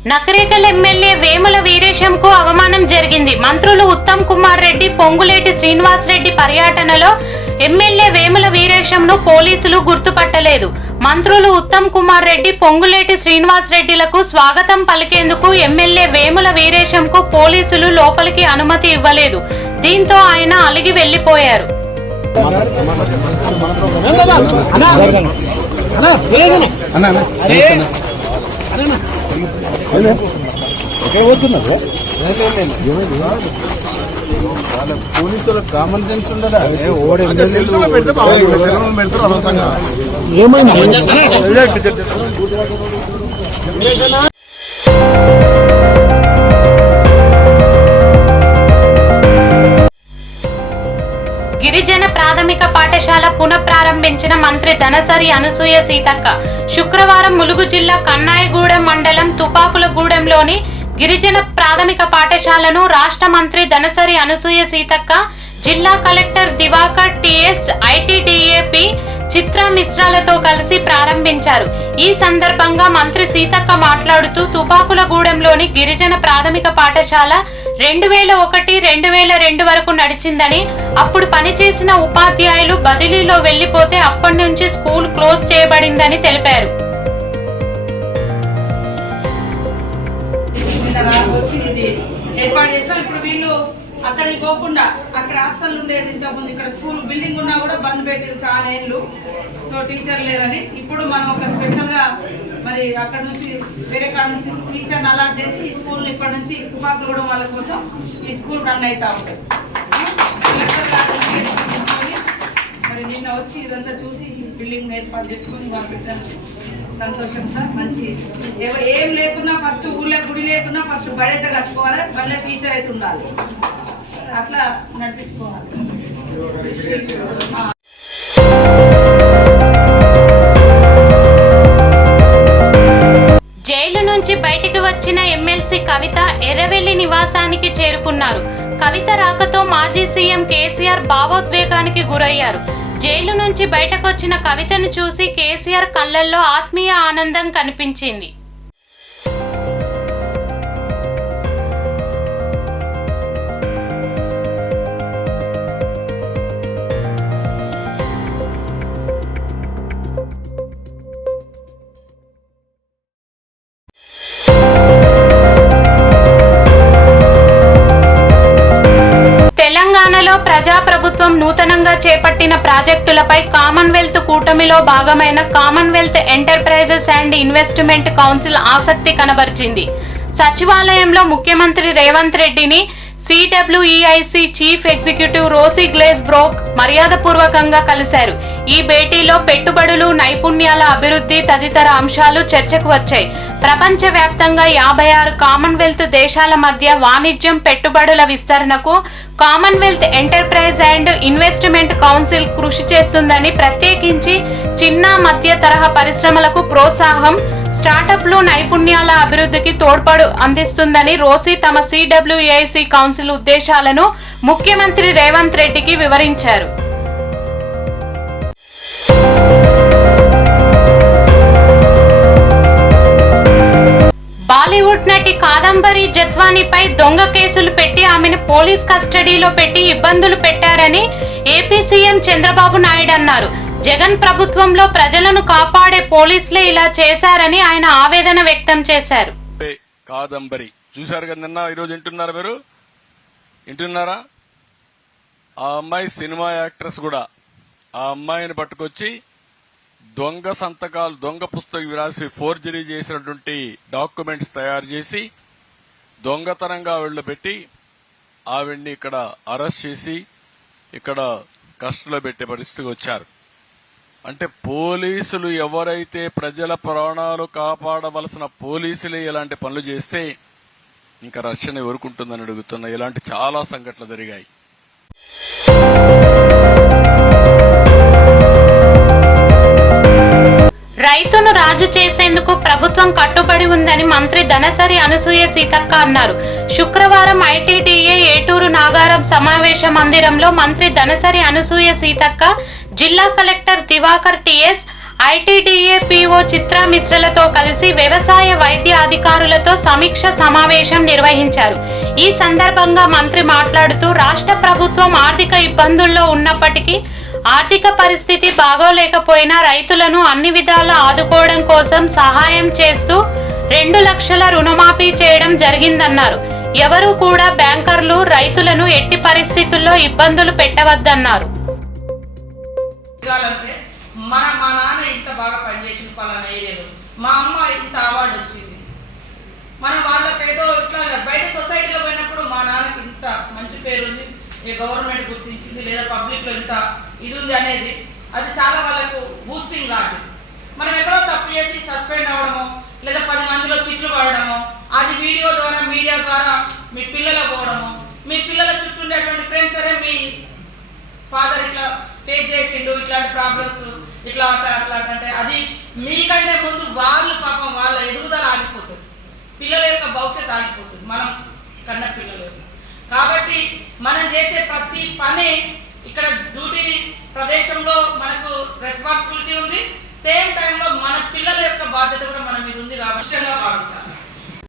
Nakrekal MLA Vemula వీరేశంకు అవమానం జరిగింది మంత్రులు ఉత్తమ్ కుమార్ రెడ్డి పొంగులేటి శ్రీనివాస్ రెడ్డి పర్యటనలో ఎమ్మెల్యే వేముల వీరేశంను పోలీసులు గుర్తుపట్టలేదు మంత్రులు ఉత్తమ్ కుమార్ రెడ్డి పొంగులేటి శ్రీనివాస్ రెడ్డిలకు స్వాగతం పలికేందుకు ఎమ్మెల్యే వేముల వీరేశంకు పోలీసులు లోపలికి అనుమతి ఇవ్వలేదు దీంతో ఆయన అలిగి వెళ్ళిపోయారు అన్న ఎక్కడ పోతున్నారు వాళ్ళ పోలీసులకు కామన్ సెన్స్ ఉండదా ఓడి గిరిజన ప్రాథమిక పాఠశాల పునఃప్రారంభించిన మంత్రి ధనసరి అనసూయ సీతక్క శుక్రవారం ములుగు జిల్లా కన్నాయిగూడెం మండలం తుపాకులగూడెంలోని గిరిజన ప్రాథమిక పాఠశాలను రాష్ట్ర మంత్రి ధనసరి అనసూయ సీతక్క జిల్లా collector Diwakar TS ITDAP Chitra మిశ్రాలతో కలిసి ప్రారంభించారు. ఈ సందర్భంగా మంత్రి సీతక్క మాట్లాడుతూ తుపాకులగూడెంలోని గిరిజన ప్రాథమిక పాఠశాల రెండు వేల ఒకటి రెండు వేల రెండు వరకు నడిచిందని అప్పుడు పనిచేసిన ఉపాధ్యాయులు బదిలీలో వెళ్ళిపోతే అప్పటి నుంచి స్కూల్ క్లోజ్ చేయబడిందని తెలిపారు. ఏర్పాటు ఇప్పుడు వీళ్ళు అక్కడికి పోకుండా అక్కడ హాస్టల్ ఉండేది ఇంతకుముందు ఇక్కడ స్కూల్ బిల్డింగ్ ఉన్నా కూడా బంద్ పెట్టింది చాలా ఏళ్ళు. సో టీచర్ లేరని ఇప్పుడు మనం ఒక స్పెషల్గా మరి అక్కడ నుంచి వేరే కాడ నుంచి టీచర్ని అలాట్ చేసి ఈ స్కూల్ ఇప్పటి నుంచి తుపాకులు కూడా వాళ్ళ కోసం ఈ స్కూల్ రన్ అవుతా ఉంటుంది మరి నిన్న వచ్చి ఇదంతా చూసి బిల్డింగ్ ఏర్పాటు చేసుకొని పంపించాను సంతోషం సార్ మంచి ఏం లేకున్నా ఫస్ట్ ఊళ్ళో గుడి లేకున్నా ఫస్ట్ బడి అయితే కట్టుకోవాలి మళ్ళీ టీచర్ అయితే ఉండాలి. అట్లా నడిపించుకోవాలి. ఎర్రవెల్లి నివాసానికి చేరుకున్నారు. కవిత రాకతో మాజీ సీఎం కేసీఆర్ భావోద్వేగానికి గురయ్యారు. జైలు నుంచి బయటకొచ్చిన కవితను చూసి కేసీఆర్ కళ్ళల్లో ఆత్మీయ ఆనందం కనిపించింది. తెలంగాణలో ప్రజాప్రభుత్వం నూతనంగా చేపట్టిన ప్రాజెక్టులపై కామన్వెల్త్ కూటమిలో భాగమైన Commonwealth enterprises and investment council ఆసక్తి కనబరిచింది. సచివాలయంలో ముఖ్యమంత్రి రేవంత్ రెడ్డిని CWEIC chief executive Rosie Glaze Brock మర్యాదపూర్వకంగా కలిశారు. ఈ భేటీలో పెట్టుబడులు నైపుణ్యాల అభివృద్ధి తదితర అంశాలు చర్చకు వచ్చాయి. ప్రపంచవ్యాప్తంగా యాభై ఆరు కామన్వెల్త్ దేశాల మధ్య వాణిజ్యం పెట్టుబడుల విస్తరణకు Commonwealth enterprise and investment council కృషి చేస్తుందని ప్రత్యేకించి చిన్న మధ్య తరహా పరిశ్రమలకు ప్రోత్సాహం స్టార్టప్లు నైపుణ్యాల అభివృద్ధికి తోడ్పడు అందిస్తుందని రోసి తమ సిడబ్ల్యూఏసి కౌన్సిల్ ఉద్దేశాలను ముఖ్యమంత్రి రేవంత్ రెడ్డికి వివరించారు. బాలీవుడ్ నటి కాదంబరి జత్వానిపై దొంగ కేసులు పెట్టి ఆమెను పోలీస్ కస్టడీలో పెట్టి ఇబ్బందులు పెట్టారని ఏపీ సీఎం చంద్రబాబు నాయుడు అన్నారు. జగన్ ప్రభుత్వంలో ప్రజలను కాపాడే పోలీసులే ఇలా చేశారని ఆయన ఆవేదన వ్యక్తం చేశారు. కాదంబరి. చూశారు కదా ఈరోజు వింటున్నారా మీరు? వింటున్నారా? ఆ అమ్మాయి సినిమా యాక్ట్రెస్ కూడా. ఆ అమ్మాయిని పట్టుకొచ్చి దొంగ సంతకాలు దొంగ పుస్తకం రాసి ఫోర్జరీ చేసినటువంటి డాక్యుమెంట్స్ తయారు చేసి దొంగతనంగా ఆవిడలో పెట్టి ఆవిడ్ని ఇక్కడ అరెస్ట్ చేసి ఇక్కడ కస్టడీలో పెట్టే పరిస్థితికి వచ్చారు. అంటే పోలీసులు ఎవరైతే ప్రజల ప్రాణాలు కాపాడవలసిన పోలీసులే ఇలాంటి పనులు చేస్తే ఇంకా రక్షణ ఎవరుకుంటుందని అడుగుతున్నాయి ఇలాంటి చాలా సంఘటనలు జరిగాయి. రాజు చేసేందుకు ప్రభుత్వం కట్టుబడి ఉందని మంత్రి ధనసరి అనసూయ సీతక్క అన్నారు. శుక్రవారం ఐటీడీఏ ఏటూరు నాగారం సమావేశ మందిరంలో మంత్రి ధనసరి అనసూయ సీతక్క జిల్లా collector Diwakar TS ITDA PO Chitra మిశ్రలతో కలిసి వ్యవసాయ వైద్య అధికారులతో సమీక్ష సమావేశం నిర్వహించారు. ఈ సందర్భంగా మంత్రి మాట్లాడుతూ రాష్ట్ర ప్రభుత్వం ఆర్థిక ఇబ్బందుల్లో ఉన్నప్పటికీ ఆర్థిక పరిస్థితి బాగోలేకపోయినా రైతులను అన్ని విధాలా ఆదుకోవడం కోసం సహాయం చేస్తూ రెండు లక్షల రుణమాఫీ చేయడం జరిగిందన్నారు. ఎవరు కూడా బ్యాంకర్లు రైతులను ఎట్టి పరిస్థితుల్లో ఇబ్బందులు పెట్టవద్దన్నారు. మన మా నాన్న ఇంత బాగా పనిచేసిన పలానా ఏరియాలో. మా అమ్మ ఇంత అవార్డు వచ్చింది. మనం వాళ్ళకైతే ఇట్లా బయట సొసైటీలో పోయినప్పుడు మా నాన్నకి ఇంత మంచి పేరు ఉంది ఏ గవర్నమెంట్ గుర్తించింది లేదా పబ్లిక్లో ఇంత ఇది ఉంది అనేది అది చాలా వాళ్ళకు బూస్టింగ్ లాంటిది. మనం ఎక్కడో తప్పు చేసి సస్పెండ్ అవ్వడము లేదా పది మందిలో తిట్లు పడడము అది వీడియో ద్వారా మీడియా ద్వారా మీ పిల్లల పోవడము మీ పిల్లల చుట్టూ ఉండేటువంటి ఫ్రెండ్స్ సరే మీ ఫాదర్ ఇట్లా ఫేస్ చేసిండు ఇట్లాంటి ప్రాబ్లమ్స్ ఇట్లా అట్లా అట్లా అంటే అది మీకంటే ముందు వాళ్ళు పాపం వాళ్ళ ఎదుగుదల ఆగిపోతుంది. పిల్లల యొక్క భవిష్యత్తు ఆగిపోతుంది. మనం కన్న పిల్లలు. మనం చేసే ప్రతి పని ఇక్కడ డ్యూటీ ప్రదేశంలో మనకు రెస్పాన్సిబిలిటీ ఉంది. సేమ్ టైంలో మన పిల్లల యొక్క బాధ్యత కూడా మన మీద ఉంది కాబట్టి భావించాలి.